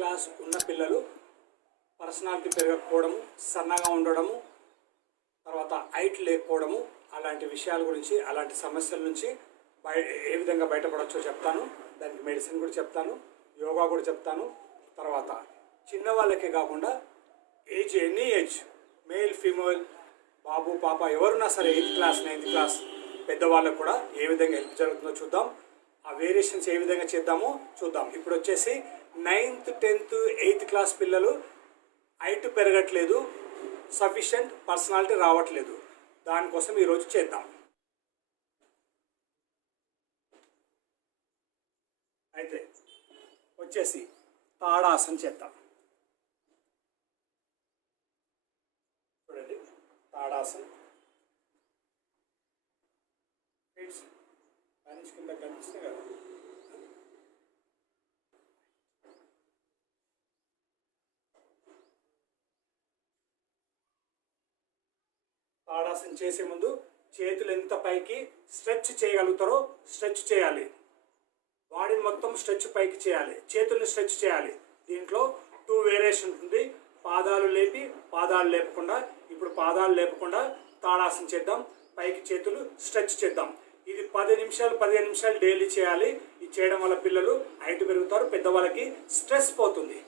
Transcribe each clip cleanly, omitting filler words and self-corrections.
Class ఉన్న పిల్లలు personality పెరగకపోవడము, సన్నగా ఉండడము, తర్వాత హైట్ లేకపోవడము, అలాంటి విషయాల గురించి, అలాంటి సమస్యల నుంచి ఏ విధంగా బయటపడవచ్చో చెప్తాను. దానికి మెడిసిన్ కూడా చెప్తాను, యోగా కూడా చెప్తాను. తర్వాత చిన్నవాళ్ళకే కాకుండా ఎనీ ఏజ్, మేల్ ఫీమేల్, బాబు పాప ఎవరున్నా సరే, 8th క్లాస్ 9th క్లాస్ పెద్దవాళ్ళకు కూడా ఏ విధంగా హెల్ప్ జరుగుతుందో చూద్దాం. ఆ వేరియేషన్స్ ఏ విధంగా చేద్దామో చూద్దాం. ఇప్పుడు వచ్చేసి 9th 10th 8th క్లాస్ పిల్లలు హైట్ పెరగట్లేదు, సఫిషియంట్ పర్సనాలిటీ రావట్లేదు. దానికోసం ఈరోజు చేద్దాం. అయితే వచ్చేసి తాడాసన చేద్దాం. చూడండి, తాడాసన నుంచి కింద కనిపిస్తుంది కదా. తాడాసన చేసే ముందు చేతులు ఎంత పైకి స్ట్రెచ్ చేయగలుగుతారో స్ట్రెచ్ చేయాలి. బాడీని మొత్తం స్ట్రెచ్ పైకి చేయాలి, చేతుల్ని స్ట్రెచ్ చేయాలి. దీంట్లో 2 వేరియేషన్ ఉంది. పాదాలు లేపి, పాదాలు లేపకుండా. ఇప్పుడు పాదాలు లేపకుండా తాడాసన చేద్దాం. పైకి చేతులు స్ట్రెచ్ చేద్దాం. ఇది 10 నిమిషాలు 15 నిమిషాలు డైలీ చేయాలి. ఇది చేయడం వల్ల పిల్లలు హైట్ పెరుగుతారు, పెద్దవాళ్ళకి స్ట్రెస్ పోతుంది.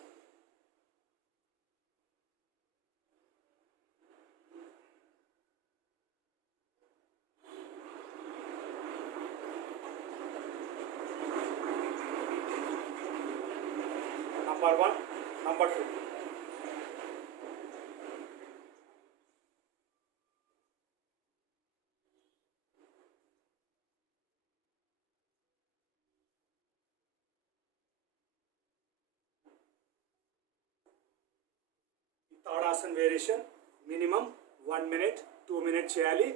Number 1, number 2. Tadasana variation minimum 1 minute 2 minutes చేయాలి.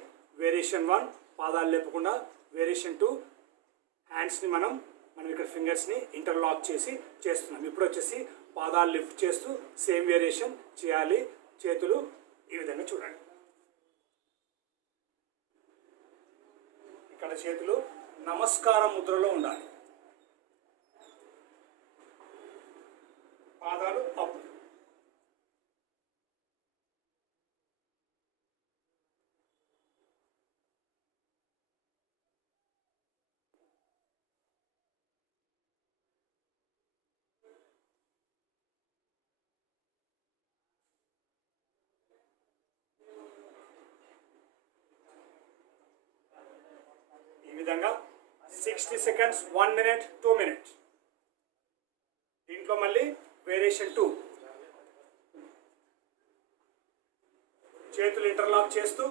వేరియేషన్ 1 పాదాలు లేపకుండా. వేరియేషన్ 2 హ్యాండ్స్ని మనం ఇక్కడ ఫింగర్స్ని ఇంటర్లాక్ చేసి చేస్తున్నాం. ఇప్పుడు వచ్చేసి పాదాలు లిఫ్ట్ చేస్తూ సేమ్ వేరియేషన్ చేయాలి. చేతులు ఈ విధంగా చూడండి. ఇక్కడ చేతులు నమస్కారం ముద్రలో ఉండాలి. పాదాలు అప్. ఈ విధంగా 60 seconds 1 minute 2 minutes. దీంట్లో మళ్ళీ వేరియేషన్ 2 చేతులు ఇంటర్లాక్ చేస్తూ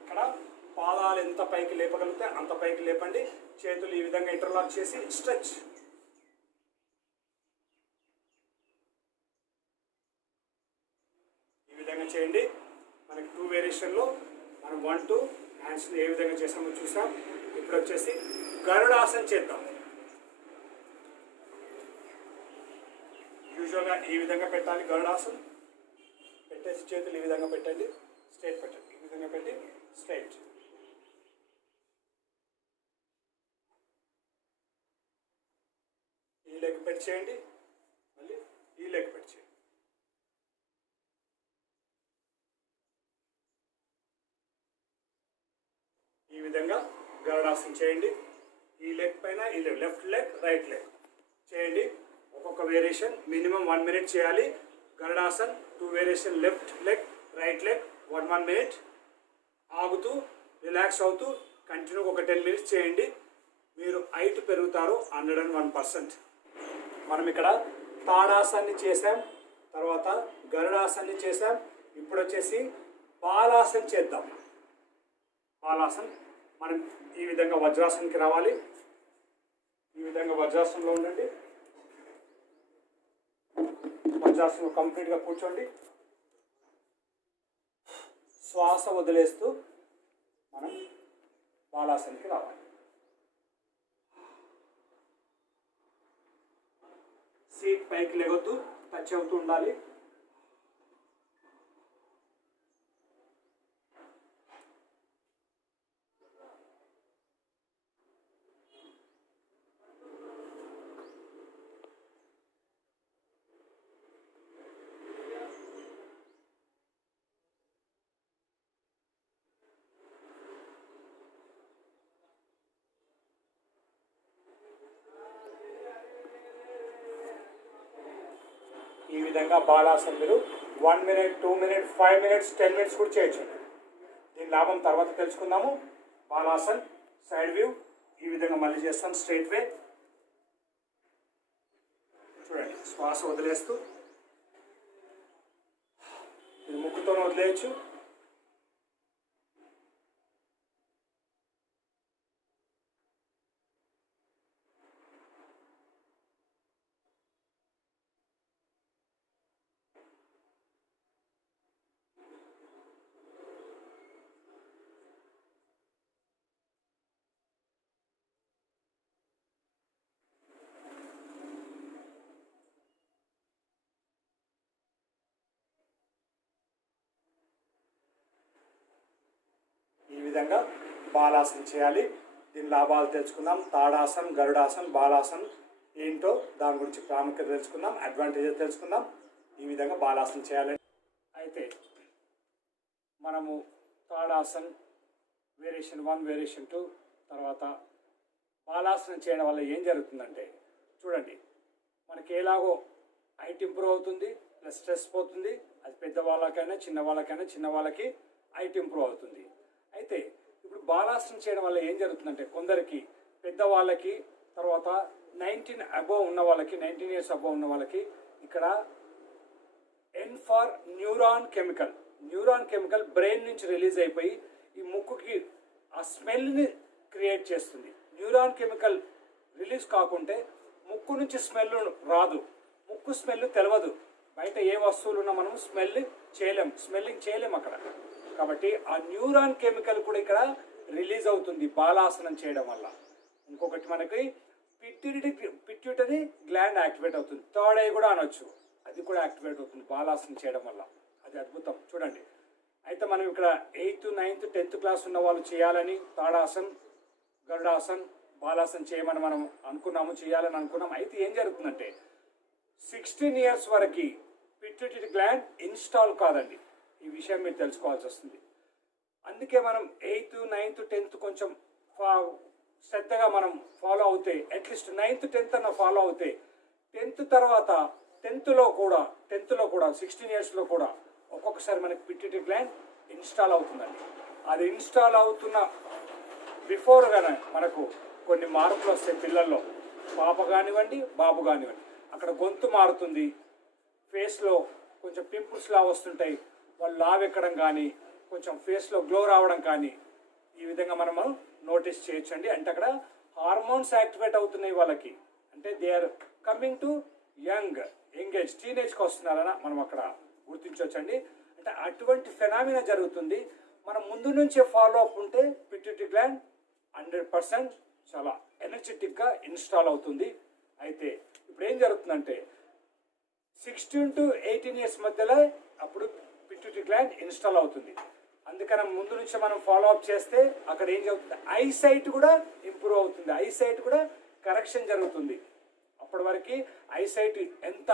ఇక్కడ పాదాలు ఎంత పైకి లేపగలిగితే అంత పైకి లేపండి. చేతులు ఈ విధంగా ఇంటర్లాక్ చేసి స్ట్రెచ్. ఈ విధంగా చేయండి. మనకి 2 వేరియేషన్లో మనం 1 2 హ్యాండ్స్ని ఏ విధంగా చేసామో చూసాం. ఇప్పుడు వచ్చేసి గరుడాసన చేద్దాం. యూజువల్గా ఈ విధంగా పెట్టాలి. గరుడాసన పెట్టేసి చేతులు ఈ విధంగా పెట్టండి, స్ట్రైట్ పెట్టండి. ఈ విధంగా పెట్టి స్ట్రైట్. ఈ లెగ్ పెట్టి చేయండి, మళ్ళీ ఈ లెగ్ పెట్టి చేయండి. ఈ విధంగా గరుడాసన చేయండి. ఈ లెగ్ పైన ఈ leg, left leg right leg చేయండి. ఒక్కొక్క వేరియేషన్ మినిమం 1 minute చేయాలి. Garudasana 2 variation, left leg right leg 1 minute. ఆగుతూ రిలాక్స్ అవుతూ కంటిన్యూగా ఒక 10 minutes చేయండి. మీరు హైట్ పెరుగుతారు 101%. మనం ఇక్కడ తాడాసన్ని చేసాం, తర్వాత గరుడాసన్ని చేసాం. ఇప్పుడు వచ్చేసి బాలాసన్ చేద్దాం. బాలాసన్ మనం ఈ విధంగా వజ్రాసనకి రావాలి. ఈ విధంగా వజ్రాసనంలో ఉండండి. వజ్రాసనం కంప్లీట్గా కూర్చోండి. శ్వాస వదిలేస్తూ మనం బాలాసనకి రావాలి. సీట్ పైకి లేగొద్దు, టచ్ అవుతూ ఉండాలి. విధంగా బాలాసన్ మీరు 1 minute, 2 minutes, 5 minutes, 10 minutes కూడా చేయొచ్చు. దీని లాభం తర్వాత తెలుసుకుందాము. బాలాసన్ సైడ్ వ్యూ ఈ విధంగా మళ్ళీ చేస్తాను. స్ట్రైట్ వే చూడండి. శ్వాస వదిలేస్తూ ఇది ముక్కుతో వదిలేయచ్చు. ఈ విధంగా బాలాసన్ చేయాలి. దీని లాభాలు తెలుసుకుందాం. తాడాసన్, గరుడాసన్, బాలాసన్ ఏంటో దాని గురించి ప్రాముఖ్యత తెలుసుకుందాం, అడ్వాంటేజెస్ తెలుసుకుందాం. ఈ విధంగా బాలాసన్ చేయాలి. అయితే మనము తాడాసన్ వేరియేషన్ 1, వేరియేషన్ 2 తర్వాత బాలాసనం చేయడం వల్ల ఏం జరుగుతుందంటే చూడండి, మనకి ఎలాగో హైట్ ఇంప్రూవ్ అవుతుంది, ప్లస్ స్ట్రెస్ పోతుంది. అది పెద్దవాళ్ళకైనా చిన్నవాళ్ళకి హైట్ ఇంప్రూవ్ అవుతుంది. అయితే ఇప్పుడు బాలాసనం చేయడం వల్ల ఏం జరుగుతుందంటే కొందరికి పెద్దవాళ్ళకి తర్వాత 19 అబోవ్ ఉన్న వాళ్ళకి 19 years అబోవ్ ఉన్న వాళ్ళకి ఇక్కడ ఎన్ ఫార్ న్యూరాన్ కెమికల్ బ్రెయిన్ నుంచి రిలీజ్ అయిపోయి ఈ ముక్కుకి ఆ స్మెల్ని క్రియేట్ చేస్తుంది. న్యూరాన్ కెమికల్ రిలీజ్ కాకుంటే ముక్కు నుంచి స్మెల్ రాదు, ముక్కు స్మెల్ తెలియదు. బయట ఏ వస్తువులు ఉన్నా మనం స్మెల్లింగ్ చేయలేం అక్కడ. కాబట్టి ఆ న్యూరాన్ కెమికల్ కూడా ఇక్కడ రిలీజ్ అవుతుంది బాలాసనం చేయడం వల్ల. ఇంకొకటి మనకి పిట్యూటరీ గ్లాండ్ యాక్టివేట్ అవుతుంది. థర్డ్ ఐ కూడా అనొచ్చు, అది కూడా యాక్టివేట్ అవుతుంది బాలాసనం చేయడం వల్ల. అది అద్భుతం చూడండి. అయితే మనం ఇక్కడ 8th, 9th, 10th క్లాస్ ఉన్న వాళ్ళు చేయాలని తాడాసన్, గరుడాసన్, బాలాసన్ చేయమని మనం చేయాలని అనుకున్నాం. అయితే ఏం జరుగుతుందంటే 16 years వరకు పిట్యూటరీ గ్లాండ్ ఇన్స్టాల్ కాదండి. ఈ విషయం మీరు తెలుసుకోవాల్సి వస్తుంది. అందుకే మనం 8th, 9th, 10th కొంచెం శ్రద్ధగా మనం ఫాలో అవుతే, అట్లీస్ట్ 9th, 10th అన్న ఫాలో అవుతే 10th తర్వాత 10thలో కూడా 16 yearsలో కూడా ఒక్కొక్కసారి మనకి పిట్యూటరీ గ్లాండ్ ఇన్స్టాల్ అవుతుందండి. అది ఇన్స్టాల్ అవుతున్న బిఫోర్గానే మనకు కొన్ని మార్పులు వస్తాయి పిల్లల్లో. పాప కానివ్వండి, బాబు కానివ్వండి. అక్కడ గొంతు మారుతుంది, ఫేస్లో కొంచెం పింపుల్స్లా వస్తుంటాయి, వాళ్ళు లావెక్కడం కానీ కొంచెం ఫేస్లో గ్లో రావడం కానీ ఈ విధంగా మనము నోటీస్ చేయొచ్చండి. అంటే అక్కడ హార్మోన్స్ యాక్టివేట్ అవుతున్నాయి వాళ్ళకి. అంటే they are coming to young age, టీనేజ్కి వస్తున్నారని మనం అక్కడ గుర్తించవచ్చండి. అంటే అటువంటి ఫెనామినా జరుగుతుంది. మనం ముందు నుంచే ఫాలో అప్ ఉంటే పిట్యూటరీ గ్లాండ్ 100% చాలా ఎనర్జెటిక్గా ఇన్స్టాల్ అవుతుంది. అయితే ఇప్పుడు ఏం జరుగుతుందంటే 16 to 18 years మధ్యలో అప్పుడు పిట్యూటరీ గ్లాండ్ ఇన్స్టాల్ అవుతుంది. అందుకని ముందు నుంచి మనం ఫాలో అప్ చేస్తే అక్కడ ఏం జరుగుతుంది, ఐసైట్ కూడా ఇంప్రూవ్ అవుతుంది, ఐసైట్ కూడా కరెక్షన్ జరుగుతుంది. అప్పటి వరకు ఐసైట్ ఎంత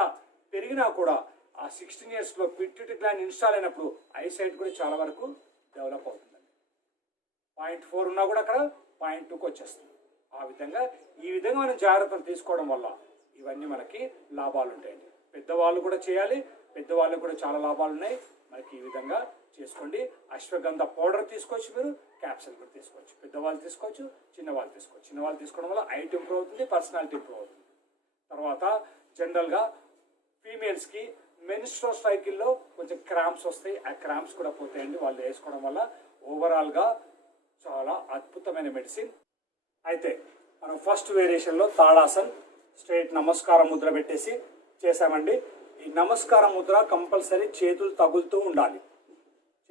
పెరిగినా కూడా ఆ 16 yearsలో పిట్యూటరీ గ్లాండ్ ఇన్స్టాల్ అయినప్పుడు ఐసైట్ కూడా చాలా వరకు డెవలప్ అవుతుందండి. 0.4 ఉన్నా కూడా అక్కడ 0.2కి వచ్చేస్తుంది. ఈ విధంగా మనం జాగ్రత్తలు తీసుకోవడం వల్ల ఇవన్నీ మనకి లాభాలు ఉంటాయండి. పెద్దవాళ్ళు కూడా చేయాలి, పెద్దవాళ్ళకి కూడా చాలా లాభాలు ఉన్నాయి. మనకి ఈ విధంగా చేసుకోండి. అశ్వగంధ పౌడర్ తీసుకోవచ్చు, మీరు క్యాప్సూల్ కూడా తీసుకోవచ్చు. పెద్దవాళ్ళు తీసుకోవచ్చు, చిన్నవాళ్ళు తీసుకోవచ్చు. చిన్నవాళ్ళు తీసుకోవడం వల్ల హైట్ ఇంప్రూవ్ అవుతుంది, పర్సనాలిటీ ఇంప్రూవ్ అవుతుంది. తర్వాత జనరల్గా ఫీమేల్స్కి మెన్స్ట్రువల్ సైకిల్లో కొంచెం క్రాంప్స్ వస్తాయి, ఆ క్రాంప్స్ కూడా పోతాయండి వాళ్ళు వేసుకోవడం వల్ల. ఓవరాల్గా చాలా అద్భుతమైన మెడిసిన్. అయితే మనం ఫస్ట్ వేరియేషన్లో తాడాసన్ స్ట్రైట్ నమస్కార ముద్ర పెట్టేసి చేసామండి. ఈ నమస్కార ముద్ర కంపల్సరీ చేతులు తగులుతూ ఉండాలి.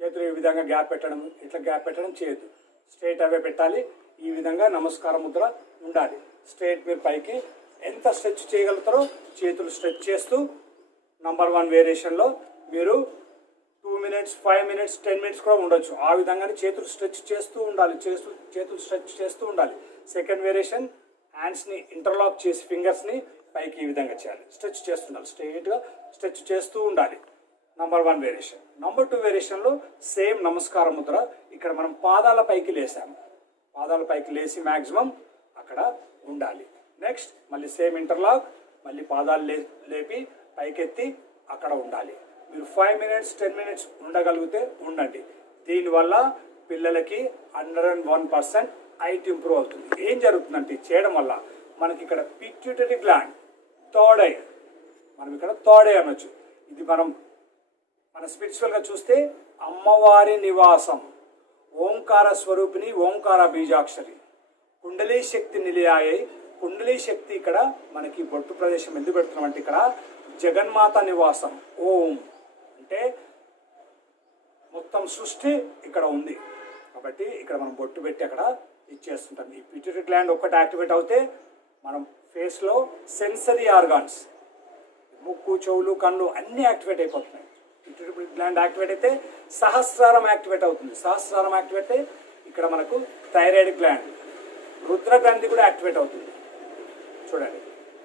చేతులు ఈ విధంగా గ్యాప్ పెట్టడం, ఇట్లా గ్యాప్ పెట్టడం చేయొద్దు, స్ట్రైట్ అవే పెట్టాలి. ఈ విధంగా నమస్కార ముద్ర ఉండాలి. స్ట్రైట్ మీరు పైకి ఎంత స్ట్రెచ్ చేయగలుగుతారో చేతులు స్ట్రెచ్ చేస్తూ నంబర్ 1 వేరియేషన్లో మీరు 2 minutes, 5 minutes, 10 minutes కూడా ఉండొచ్చు. ఆ విధంగానే చేతులు స్ట్రెచ్ చేస్తూ ఉండాలి, చేతులు స్ట్రెచ్ చేస్తూ ఉండాలి. సెకండ్ వేరియేషన్ హ్యాండ్స్ని ఇంటర్లాక్ చేసి ఫింగర్స్ని పైకి ఈ విధంగా చేయాలి, స్ట్రెచ్ చేస్తుండాలి, స్ట్రైట్గా స్ట్రెచ్ చేస్తూ ఉండాలి. Number 1 variation. నంబర్ 2 వేరియేషన్లో సేమ్ నమస్కార ముద్ర. ఇక్కడ మనం పాదాల పైకి లేసాము, పాదాల పైకి లేసి మ్యాక్సిమం అక్కడ ఉండాలి. నెక్స్ట్ మళ్ళీ సేమ్ ఇంటర్లాక్, మళ్ళీ పాదాలు లేపి పైకెత్తి అక్కడ ఉండాలి. మీరు 5 minutes 10 minutes ఉండగలిగితే ఉండండి. దీనివల్ల పిల్లలకి 101% హైట్ ఇంప్రూవ్ అవుతుంది. ఏం జరుగుతుందంటే చేయడం వల్ల మనకి ఇక్కడ పిట్యూటరీ గ్లాండ్, థర్డ్ ఐ, మనం ఇక్కడ థర్డ్ ఐ అనొచ్చు. ఇది మన స్పిరిచువల్గా చూస్తే అమ్మవారి నివాసం, ఓంకార స్వరూపిణి, ఓంకార బీజాక్షరి, కుండలీ శక్తి నిలయాయై. కుండలీ శక్తి ఇక్కడ మనకి బొట్టు ప్రదేశం ఎందుకు పెడుతున్నామంటే ఇక్కడ జగన్మాత నివాసం. ఓం అంటే మొత్తం సృష్టి ఇక్కడ ఉంది కాబట్టి ఇక్కడ మనం బొట్టు పెట్టి అక్కడ ఇచ్చేస్తుంటాం. ఈ పిట్యూటరీ గ్లాండ్ ఒక్కటి యాక్టివేట్ అవుతే మనం ఫేస్లో సెన్సరీ ఆర్గాన్స్, ముక్కు, చెవులు, కళ్ళు అన్నీ యాక్టివేట్ అయిపోతున్నాయి. పిట్యూటరీ గ్లాండ్ యాక్టివేట్ అయితే సహస్రారం యాక్టివేట్ అవుతుంది. సహస్రారం యాక్టివేట్ అయితే ఇక్కడ మనకు థైరాయిడ్ గ్లాండ్, రుద్ర గ్రంథి కూడా యాక్టివేట్ అవుతుంది. చూడండి,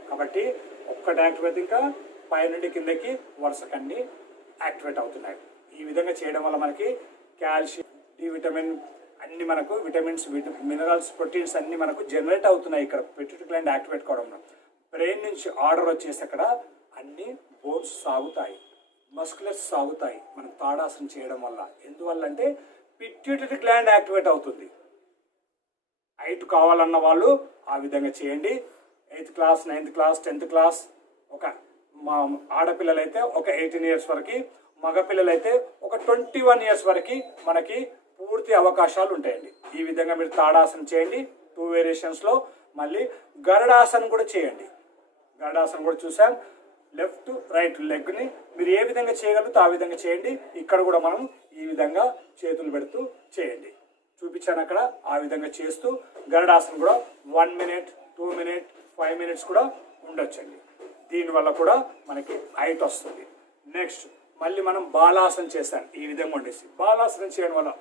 కాబట్టి ఒక్కటి యాక్టివేట్ ఇంకా పై నుండి కిందకి వరుసకన్నీ యాక్టివేట్ అవుతున్నాయి. ఈ విధంగా చేయడం వల్ల మనకి కాల్షియం, డి విటమిన్ అన్ని మనకు విటమిన్స్, మినరల్స్, ప్రోటీన్స్ అన్ని మనకు జనరేట్ అవుతున్నాయి ఇక్కడ పిట్యూటరీ గ్లాండ్ యాక్టివేట్ కావడం. బ్రెయిన్ నుంచి ఆర్డర్ వచ్చేసి అక్కడ అన్ని బోన్స్ సాగుతాయి, మస్కులర్స్ సాగుతాయి మనం తాడాసనం చేయడం వల్ల. ఎందువల్ల అంటే పిట్యూటరీ గ్లాండ్ యాక్టివేట్ అవుతుంది. హైట్ కావాలన్న వాళ్ళు ఆ విధంగా చేయండి. 8th class 9th class 10th class ఒక మా ఆడపిల్లలైతే ఒక 18 years వరకు, మగపిల్లలైతే ఒక 21 years వరకు మనకి పూర్తి అవకాశాలు ఉంటాయండి. ఈ విధంగా మీరు తాడాసనం చేయండి 2 variationsలో. మళ్ళీ గరుడాసనం కూడా చేయండి. గరుడాసనం కూడా చూసాం. లెఫ్ట్ రైట్ లెగ్ని మీరు ఏ విధంగా చేయగలిగితే ఆ విధంగా చేయండి. ఇక్కడ కూడా మనం ఈ విధంగా చేతులు పెడుతూ చేయండి. చూపించాను అక్కడ. ఆ విధంగా చేస్తూ గరుడాసనం కూడా 1 minute 2 minutes 5 minutes కూడా ఉండొచ్చండి. దీనివల్ల కూడా మనకి హైట్ వస్తుంది. నెక్స్ట్ మళ్ళీ మనం బాలాసనం చేస్తాం. ఈ విధంగా ఉండేసి బాలాసనం చేయడం వల్ల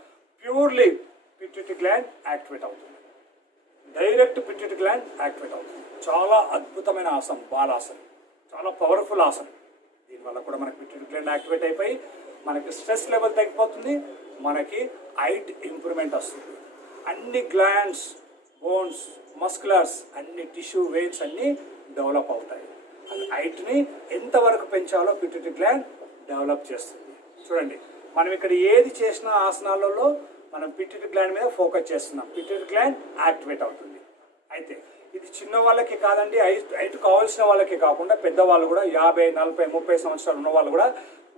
ప్యూర్లీ పిట్యూటరీ గ్లాండ్ యాక్టివేట్ అవుతుంది. డైరెక్ట్ పిట్యూటరీ గ్లాండ్ యాక్టివేట్ అవుతుంది. చాలా అద్భుతమైన ఆసనం బాలాసనం, చాలా పవర్ఫుల్ ఆసనం. దీనివల్ల కూడా మనకి పిట్యూటరీ గ్లాండ్ యాక్టివేట్ అయిపోయి మనకి స్ట్రెస్ లెవెల్ తగ్గిపోతుంది, మనకి హైట్ ఇంప్రూవ్మెంట్ వస్తుంది. అన్ని గ్లాండ్స్, బోన్స్, మస్కులర్స్, అన్ని టిష్యూ, వెయిన్స్ అన్నీ డెవలప్ అవుతాయి. అది హైట్ని ఎంతవరకు పెంచాలో పిట్యూటరీ గ్లాండ్ డెవలప్ చేస్తుంది. చూడండి, మనం ఇక్కడ ఏది చేసిన ఆసనాలలో మనం పిట్యూటరీ గ్లాండ్ మీద ఫోకస్ చేస్తున్నాం. పిట్యూటరీ గ్లాండ్ యాక్టివేట్ అవుతుంది. అయితే ఇది చిన్న వాళ్ళకి కాదండి, హైట్ కావాల్సిన వాళ్ళకి కాకుండా పెద్దవాళ్ళు కూడా 50, 40, 30 సంవత్సరాలు ఉన్న వాళ్ళు కూడా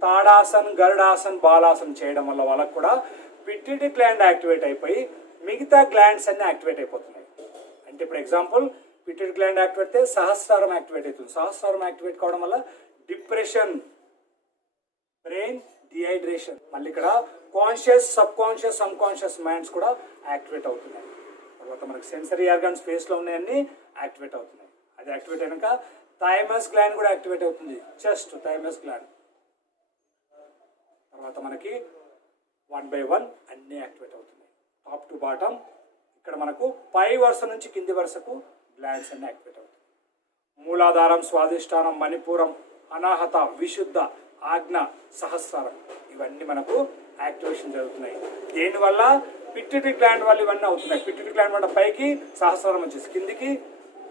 తాడాసన్, గరుడాసన్, బాలాసన్ చేయడం వల్ల వాళ్ళకు కూడా పిట్యూటరీ గ్లాండ్ యాక్టివేట్ అయిపోయి మిగతా గ్లాండ్స్ అన్ని యాక్టివేట్ అయిపోతున్నాయి. అంటే ఇప్పుడు ఎగ్జాంపుల్ పిట్యూటరీ గ్లాండ్ యాక్టివేట్ అయితే సహస్రారం యాక్టివేట్ అవుతుంది. సహస్రారం యాక్టివేట్ కావడం వల్ల డిప్రెషన్, బ్రెయిన్ డిహైడ్రేషన్, మళ్ళీ ఇక్కడ conscious, sub conscious, unconscious minds కూడా యాక్టివేట్ అవుతున్నాయి. తర్వాత మనకి సెన్సరీ ఆర్గాన్స్ ఫేస్లో ఉన్నాయన్నీ యాక్టివేట్ అవుతున్నాయి. అది యాక్టివేట్ అయినాక థైమస్ గ్లాండ్ కూడా యాక్టివేట్ అవుతుంది. Chest, thymus gland. తర్వాత మనకి 1 by 1 అన్నీ యాక్టివేట్ అవుతున్నాయి. టాప్ టు బాటమ్ ఇక్కడ మనకు పై వరుస నుంచి కింది వరుసకు గ్లాండ్స్ అన్నీ యాక్టివేట్ అవుతాయి. మూలాధారం, స్వాదిష్టానం, మణిపూరం, అనాహత, విశుద్ధ, ఆజ్ఞ, సహస్రారం ఇవన్నీ మనకు యాక్టివేషన్ జరుగుతున్నాయి. దేనివల్ల పిట్యూటరీ గ్లాండ్ వల్ల ఇవన్నీ అవుతున్నాయి. పిట్యూటరీ గ్లాండ్ వల్ల పైకి సహస్రారం వచ్చేసి కిందికి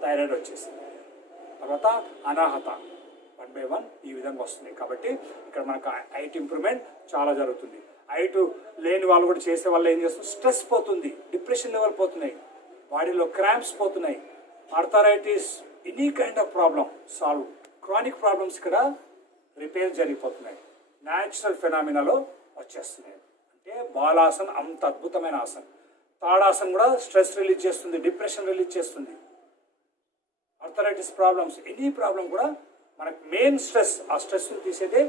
థైరాయిడ్ వచ్చేసింది. తర్వాత అనాహత 1 by 1 ఈ విధంగా వస్తుంది. కాబట్టి ఇక్కడ మనకు హైట్ ఇంప్రూవ్మెంట్ చాలా జరుగుతుంది. హైట్ లేని వాళ్ళు కూడా చేసే వల్ల ఏం చేస్తుంది, స్ట్రెస్ పోతుంది, డిప్రెషన్ లెవెల్ పోతున్నాయి, బాడీలో క్రాంప్స్ పోతున్నాయి, arthritis, any kind of problem solve, chronic problems ఇక్కడ రిపేర్ జరిగిపోతున్నాయి. న్యాచురల్ ఫెనామినాలో వచ్చేస్తున్నాయి. అంటే బాలాసన్ అంత అద్భుతమైన ఆసనం. తాడాసన్ కూడా స్ట్రెస్ రిలీజ్ చేస్తుంది, డిప్రెషన్ రిలీజ్ చేస్తుంది, ఆర్థరైటిస్ ప్రాబ్లమ్స్, ఎనీ ప్రాబ్లం కూడా మనకు మెయిన్ స్ట్రెస్, ఆ స్ట్రెస్ని తీసేదే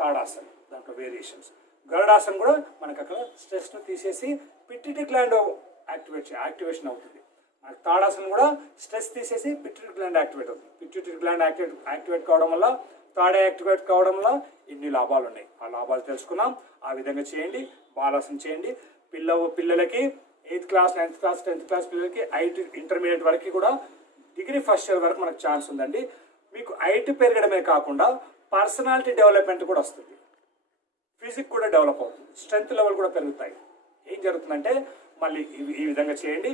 తాడాసన్. దాంట్లో వేరియేషన్స్. గరుడాసన్ కూడా మనకు అక్కడ స్ట్రెస్ను తీసేసి పిట్యూటరీ గ్లాండ్ యాక్టివేషన్ అవుతుంది. మనకు తాడాసన్ కూడా స్ట్రెస్ తీసేసి పిట్యూటరీ గ్లాండ్ యాక్టివేట్ అవుతుంది. పిట్యూటరీ గ్లాండ్ యాక్టివేట్ కావడం వల్ల, తాడ యాక్టివేట్ కావడం వల్ల ఎన్ని లాభాలు ఉన్నాయి. ఆ లాభాలు తెలుసుకున్నాం. ఆ విధంగా చేయండి. బాలాసనం చేయండి. పిల్లలకి 8th class 9th class 10th class పిల్లలకి హైట్ ఇంటర్మీడియట్ వరకు కూడా డిగ్రీ ఫస్ట్ ఇయర్ వరకు మనకు ఛాన్స్ ఉందండి. మీకు హైట్ పెరగడమే కాకుండా పర్సనాలిటీ డెవలప్మెంట్ కూడా వస్తుంది, ఫిజిక్ కూడా డెవలప్ అవుతుంది, స్ట్రెంత్ లెవెల్ కూడా పెరుగుతాయి. ఏం జరుగుతుందంటే మళ్ళీ ఈ విధంగా చేయండి.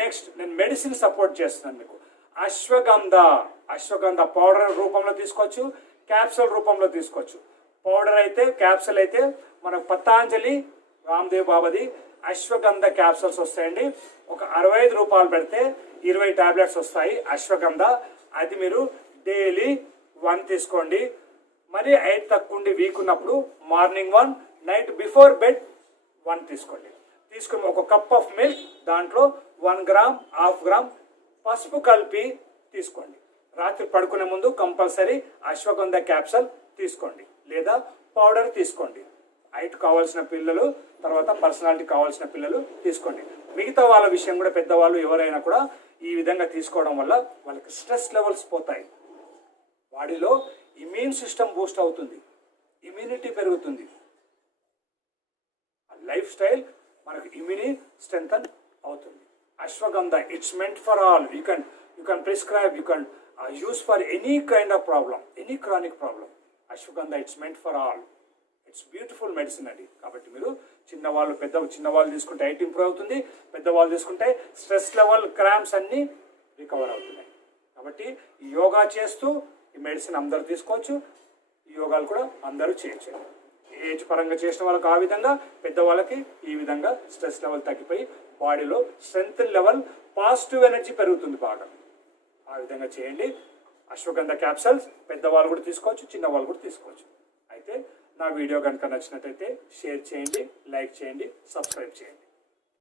నెక్స్ట్ నేను మెడిసిన్ సపోర్ట్ చేస్తున్నాను మీకు. అశ్వగంధ పౌడర్ రూపంలో తీసుకోవచ్చు, క్యాప్సూల్ రూపంలో తీసుకోవచ్చు. పౌడర్ అయితే క్యాప్సూల్ అయితే మనకు పతాంజలి రామ్దేవ్ బాబాది అశ్వగంధ క్యాప్సూల్స్ వస్తాయండి. ఒక 65 రూపాయలు పెడితే 20 టాబ్లెట్స్ వస్తాయి అశ్వగంధ. అది మీరు డైలీ 1 తీసుకోండి. మరి 8 తక్కువ ఉండి వీక్ ఉన్నప్పుడు మార్నింగ్ 1, నైట్ బిఫోర్ బెడ్ 1 తీసుకోండి. తీసుకుని ఒక కప్ ఆఫ్ మిల్క్, దాంట్లో 1 గ్రామ్ 1/2 గ్రామ్ పసుపు కలిపి తీసుకోండి. రాత్రి పడుకునే ముందు కంపల్సరీ అశ్వగంధ క్యాప్సూల్ తీసుకోండి, లేదా పౌడర్ తీసుకోండి. హైట్ కావాల్సిన పిల్లలు, తర్వాత పర్సనాలిటీ కావాల్సిన పిల్లలు తీసుకోండి. మిగతా వాళ్ళ విషయం కూడా పెద్దవాళ్ళు ఎవరైనా కూడా ఈ విధంగా తీసుకోవడం వల్ల వాళ్ళకి స్ట్రెస్ లెవెల్స్ పోతాయి, బాడీలో ఇమ్యూన్ సిస్టమ్ బూస్ట్ అవుతుంది, ఇమ్యూనిటీ పెరుగుతుంది. లైఫ్ స్టైల్ మనకు ఇమ్యూని స్ట్రెంథన్ అవుతుంది. Ashwagandha it's meant for all. You can prescribe, you can use for any kind of problem, any chronic problem. Ashwagandha it's meant for all. It's beautiful medicine అండి. కాబట్టి మీరు చిన్నవాళ్ళు తీసుకుంటే height improve అవుతుంది, పెద్దవాళ్ళు తీసుకుంటే స్ట్రెస్ లెవెల్, క్రాంప్స్ అన్నీ రికవర్ అవుతున్నాయి. కాబట్టి ఈ యోగా చేస్తూ ఈ మెడిసిన్ అందరూ తీసుకోవచ్చు, ఈ యోగాలు కూడా అందరూ చేయొచ్చు. ఏజ్ పరంగా చేసిన వాళ్ళకి ఆ విధంగా, పెద్దవాళ్ళకి ఈ విధంగా స్ట్రెస్ లెవెల్ తగ్గిపోయి బాడీలో స్ట్రెంత్ లెవెల్, పాజిటివ్ ఎనర్జీ పెరుగుతుంది బాగా. ఆ విధంగా చేయండి. అశ్వగంధ క్యాప్సూల్స్ పెద్దవాళ్ళు కూడా తీసుకోవచ్చు, చిన్నవాళ్ళు కూడా తీసుకోవచ్చు. అయితే నా వీడియో కనుక నచ్చినట్టయితే షేర్ చేయండి, లైక్ చేయండి, సబ్స్క్రైబ్ చేయండి.